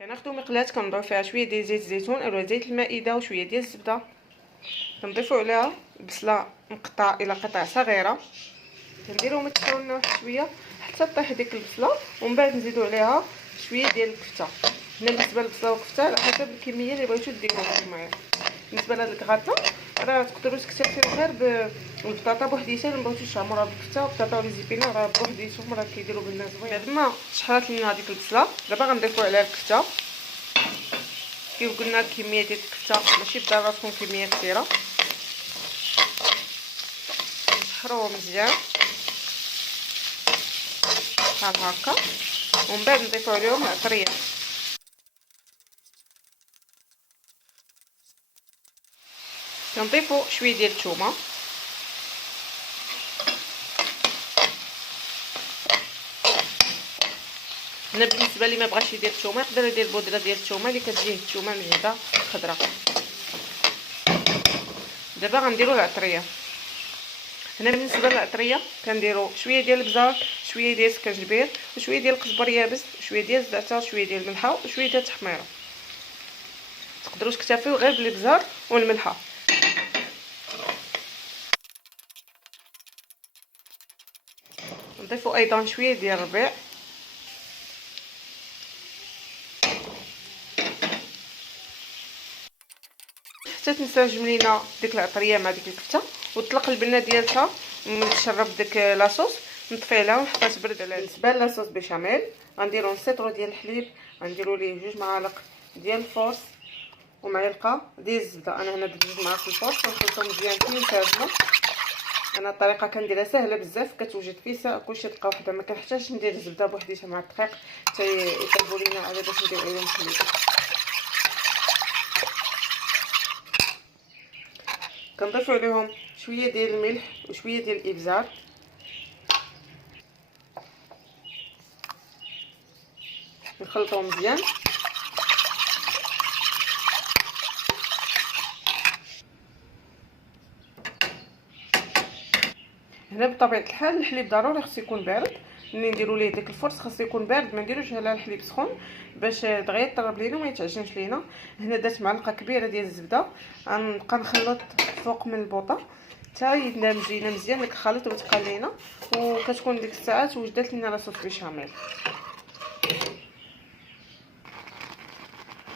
كناخدو مقلاة كنضيف فيها شويه ديال زيت الزيتون اولا زيت المائده وشويه ديال الزبده. كنضيفو عليها البصله مقطعه الى قطع صغيره، كنديروهم يتساونا واحد شويه حتى طيح ديك البصله، ومن بعد نزيدو عليها شويه ديال الكفته. هنا بالنسبه للبصله والكفته على حسب الكميه اللي بغيتو ديروها نتوما. بالنسبه لهاد الكغاطه راه تقدروا تكتفيو غير بالبطاطا بوحديتها، الا مبغيتوش تعمروها بالكفته وبطاطا ولا زيبينه راه بوحديتهم راه كيديروا بنا زوين. بعد ما شحرات لينا هذيك البصله دابا غنضيفوا عليها الكفته. كيف قلنا الكميه ديال الكفته ماشي بالضروره تكون كميه كثيره. نشحروه مزيان بحال هكا، ومن بعد نضيفوا عليهم العطريه. كنضيفوا شويه ديال الثومه، هنا بالنسبه لي ما بغاش يدير الثومه يقدر يدير البودره ديال الثومه اللي كتجيه الثومه مجهده خضراء. دابا غنديروا العطريه. هنا بالنسبه للعطريه كنديروا شويه ديال البزار، شويه ديال السكنجبير، وشويه ديال القزبر يابس، وشويه ديال الزعتر، شويه ديال الملحه، وشويه ديال التحميره. تقدروا تكتفيو غير بالبزار والملحه. نضيفوا ايضا شويه ديال الربيع، حتى تنسجم لينا ديك العطريه مع ديك الكفته وتطلق البنه ديالها تشرب ديك لاصوص. نطفي عليها ونحطها تبرد. على بالنسبه لاصوص بيشاميل غنديروا نص لتر ديال الحليب، غنديروا ليه 2 معالق ديال الفورس ومعلقه ديال الزبده. انا هنا درت 2 معالق الفورس كنخلطهم مزيان حتى ينسجموا. انا الطريقه كنديرها سهله بزاف، كتوجد فيسا كلشي دقه وحده، ما كنحتاجش ندير الزبده بوحديتها مع الدقيق حتى يطيبوا لينا على باش ندير عليهم الحليب. كنضيفوا عليهم شويه ديال الملح وشويه ديال الابزار، نخلطهم مزيان. هنا بطبيعه الحال الحليب ضروري خصو يكون بارد. ملي نديروا ليه ديك الفرص خصو يكون بارد، ما نديروش على الحليب سخون باش دغيا يطرب لينا وما يتعجنش لينا. هنا درت معلقه كبيره ديال الزبده، غنبقى نخلط فوق من البوطه حتى يندمج لينا مزيان داك الخليط ويتقال لينا، وكتكون ديك الساعات وجدت لينا لاصوص بيشاميل.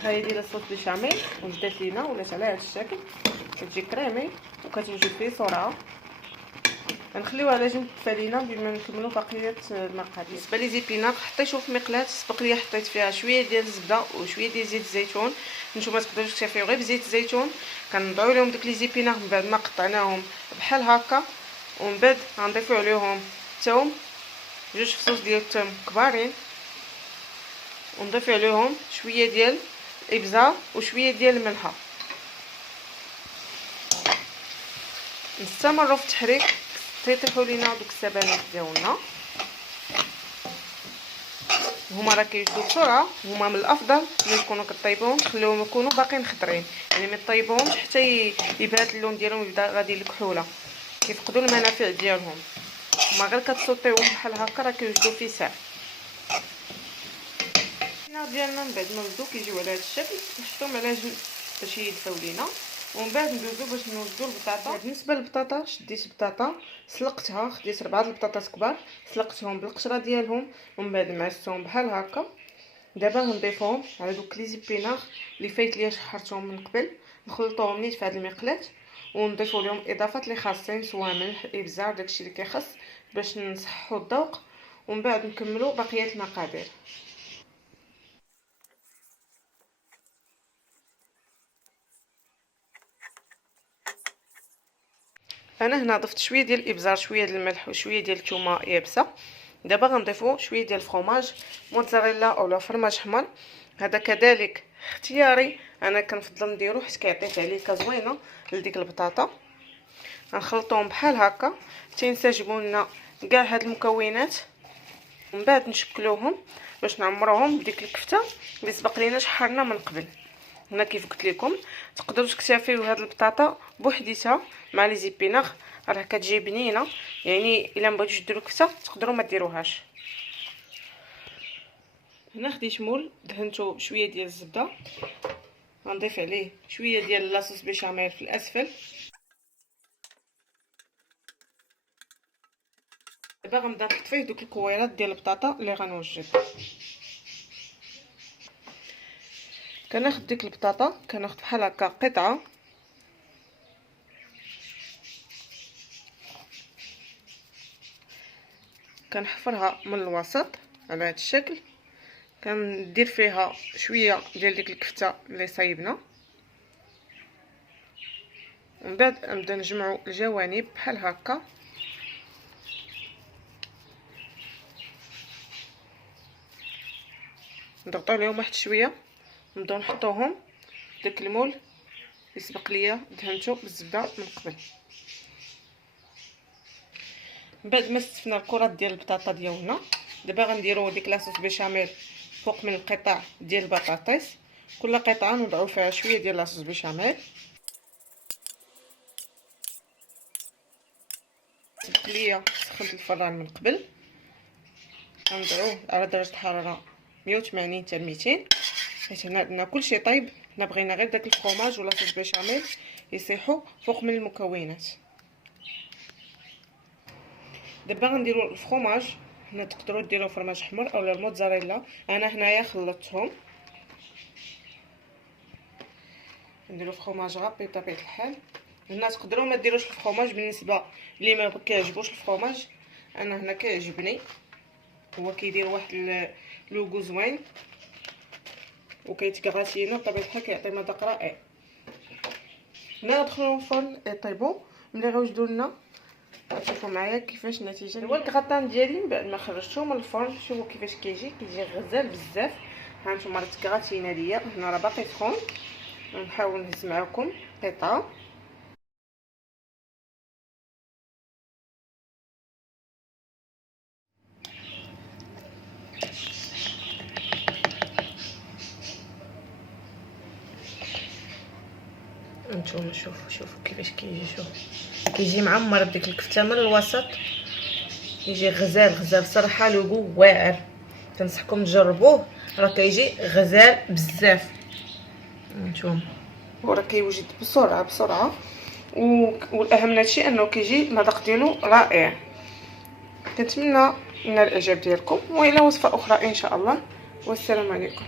هاهي ديال لاصوص بيشاميل وجدت لينا ولات على هذا الشكل، كتجي كريمي وكتوجد فيه سرعه. غنخليوها على جنب تفالينا بما نكملوا بقيه المقادير. بالنسبه لي زيبيناغ حطيته في مقلاه سبق لي، حطيت فيها شويه ديال الزبده وشويه ديال زيت الزيتون. نتوما تقدروا تكتفيو غير بزيت الزيتون. كنضيو لهم داك لي زيبيناغ من بعد ما قطعناهم بحال هكا، ومن بعد غنضيفوا عليهم الثوم، 2 فصوص ديال الثوم كبارين، ونضيف عليهم شويه ديال الابزار وشويه ديال الملحه. نستمروا في التحريك تيطيحوا لينا دوك السبانخ ديالنا. هما راه كيجدوا بسرعه، هما من الافضل ملي تكونوا كطيبوهم تخليوهم يكونوا باقيين خضرين، يعني ما طيبوهمش حتى يبات اللون ديالهم يبدا غادي الكحوله، كيفقدوا المنافع ديالهم. هما غير كتصوطيوهم بحال هكا راه كيوجدوا في ساعه. الحنا ديالنا من بعد ما بداو كيجيو على هذا الشكل نحطوهم على جنب باش يدفاو لينا، ومن بعد ندوزو باش نوجدو البطاطا. بالنسبه للبطاطا شديت بطاطا سلقتها، خديت 4 البطاطات كبار سلقتهم بالقشره ديالهم ومن بعد معستهم بحال هكا. دابا غنضيفهم على دوك لي زيبيناغ اللي فايت ليا شحرتهم من قبل، نخلطوهم نيت في هذا المقلاة ونضيفوا لهم الاضافات اللي خاصين سواء ملح ابزار داكشي اللي كيخص باش نصحوا الذوق، ومن بعد نكملوا بقيه المقادير. انا هنا ضفت شويه ديال الابزار، شويه ديال الملح وشويه ديال الثومه يابسه. دابا غنضيفوا شويه ديال الفرماج موتزاريلا اولا فرماج حمر، هذا كذلك اختياري، انا كنفضل نديرو حيت كيعطي تعليقه زوينه لديك البطاطا. غنخلطوهم بحال هكا حتى ينسجموا لنا كاع هاد المكونات، ومن بعد نشكلوهم باش نعمروهم بديك الكفته اللي سبق لينا شحرنا من قبل. هنا كيف قلت لكم تقدروا تكتفيو هاد البطاطا بوحديتها مع لي زيبيناغ، راه كتجي بنينه، يعني الا ما بغيتوش ديروا كفته تقدروا ما ديروهاش. هنا خديت مول دهنته بشويه ديال الزبده، غنضيف عليه شويه ديال لاصوص بيشاميل في الاسفل. دابا غنبدا نحط فيه دوك الكويرات ديال البطاطا اللي غنوجد. كناخد ديك البطاطا كناخد بحال هكا قطعه، كنحفرها من الوسط على هذا الشكل، كندير فيها شويه ديال ديك الكفته اللي صايبنا، ومن بعد نبدا نجمعوا الجوانب بحال هكا. نضغطوا عليهم واحد شويه، نبداو نحطوهم داك المول اللي سبق ليا دهنته بالزبده من قبل. من بعد ما استفنا الكرات ديال البطاطا ديالنا، دابا غنديروا ديك لاصوص بيشاميل فوق من القطع ديال البطاطس، كل قطعه نوضعوا فيها شويه ديال لاصوص بيشاميل. سبق ليا سخنت الفران من قبل، غنضعوه على درجه حراره 180 حتى 200، حيت هنا عندنا كلشي طيب. حنا بغينا غير داك الفرomاج ولا صوص بيشاميل يسيحوا فوق من المكونات. دابا غنديروا الفرomاج. هنا تقدروا ديروا فرماج حمر اولا الموتزاريلا، انا هنايا خلطتهم. نديروا فرomاج غابي بطبيعه الحال. هنا تقدروا ما ديروش الفرomاج، بالنسبه اللي ما كيعجبوش الفرomاج انا هنا كيعجبني، هو كيدير واحد لوغو زوين وكيتكغاتينا بطبيعه الحال، كيعطي مذاق رائع. هنا ندخلوا الفرن يطيبوا. ملي غيوجدوا لنا غتشوفوا معايا كيفاش النتيجه. هو الكغطان ديالي من بعد ما خرجته من الفرن، شوفوا كيفاش كيجي غزال بزاف. ها نتوما راه تكغاتينا ليا، هنا راه باقي سخون. نحاول نهز معكم قطعه. نتوما شوفوا كيفاش كيجي. كيجي معمر بديك الكفته من الوسط، يجي غزال الصراحه. لوغو واعر، تنصحكم تجربوه، راه كيجي غزال بزاف. نتوما هو راه كيوجد بسرعه والاهم من هادشي انه كيجي المذاق ديالو رائع. كنتمنى من الاعجاب ديالكم، والى وصفه اخرى ان شاء الله، والسلام عليكم.